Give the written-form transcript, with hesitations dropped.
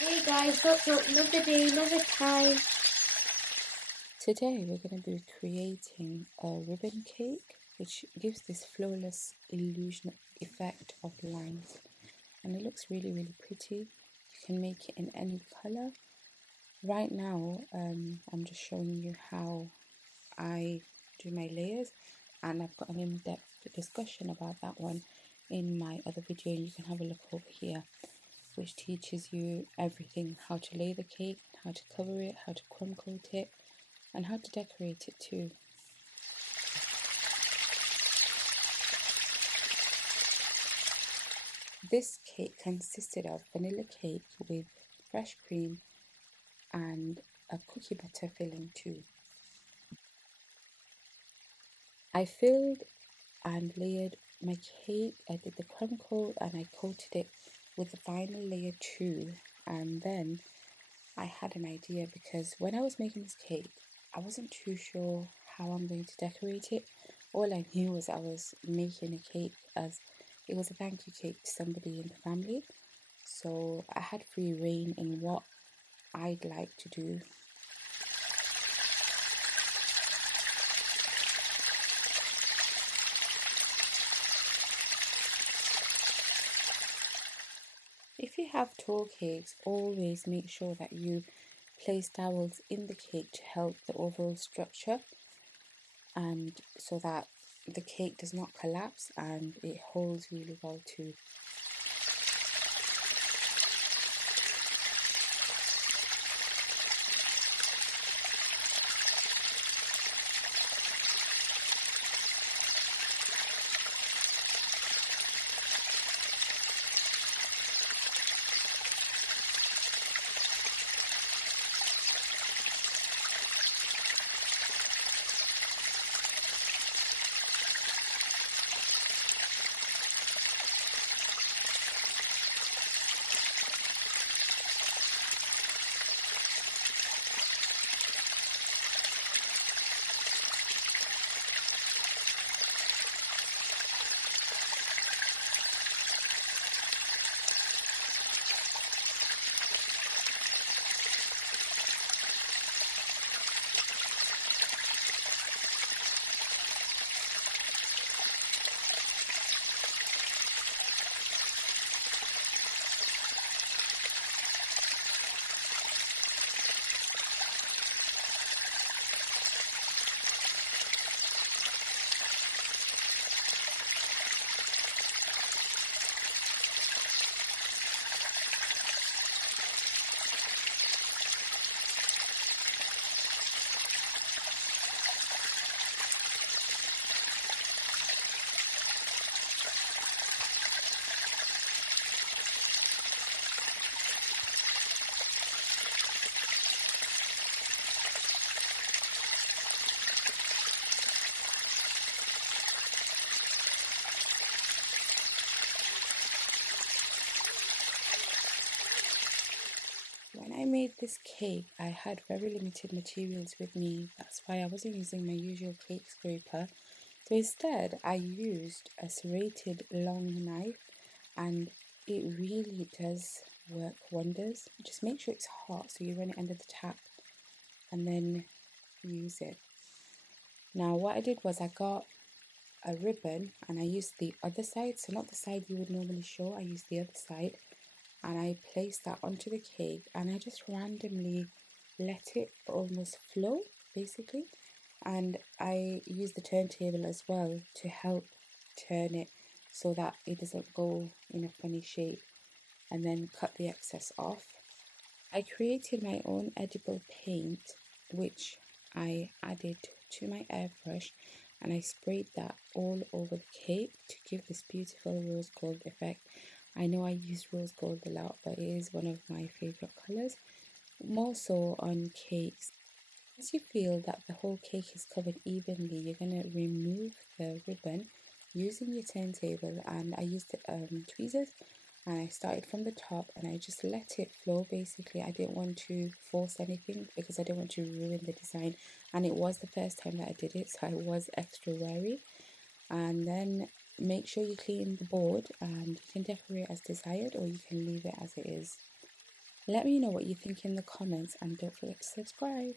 Hey guys, what's up? Another day, another time. Today we're going to be creating a ribbon cake which gives this flawless illusion effect of lines, and it looks really pretty. You can make it in any color. Right now I'm just showing you how I do my layers, and I've got an in-depth discussion about that one in my other video, and you can have a look over here, which teaches you everything: how to lay the cake, how to cover it, how to crumb coat it, and how to decorate it too. This cake consisted of vanilla cake with fresh cream and a cookie butter filling too. I filled and layered my cake. I did the crumb coat and I coated it with the final layer too. And then I had an idea, because when I was making this cake, I wasn't too sure how I'm going to decorate it. All I knew was I was making a cake, as it was a thank you cake to somebody in the family. So I had free reign in what I'd like to do. If you have tall cakes, always make sure that you place dowels in the cake to help the overall structure, and so that the cake does not collapse and it holds really well too. When I made this cake, I had very limited materials with me. That's why I wasn't using my usual cake scraper. So instead, I used a serrated long knife, and it really does work wonders. Just make sure it's hot, so you run it under the tap and then use it. Now what I did was I got a ribbon and I used the other side, so not the side you would normally show, I used the other side, and I placed that onto the cake, and I just randomly let it almost flow basically, and I used the turntable as well to help turn it so that it doesn't go in a funny shape, and then cut the excess off. I created my own edible paint, which I added to my airbrush, and I sprayed that all over the cake to give this beautiful rose gold effect. I know I use rose gold a lot, but it is one of my favorite colors, more so on cakes. Once you feel that the whole cake is covered evenly, you're going to remove the ribbon using your turntable, and I used tweezers, and I started from the top and I just let it flow basically. I didn't want to force anything because I didn't want to ruin the design, and it was the first time that I did it, so I was extra wary. And then make sure you clean the board, and you can decorate as desired or you can leave it as it is. Let me know what you think in the comments and don't forget to subscribe.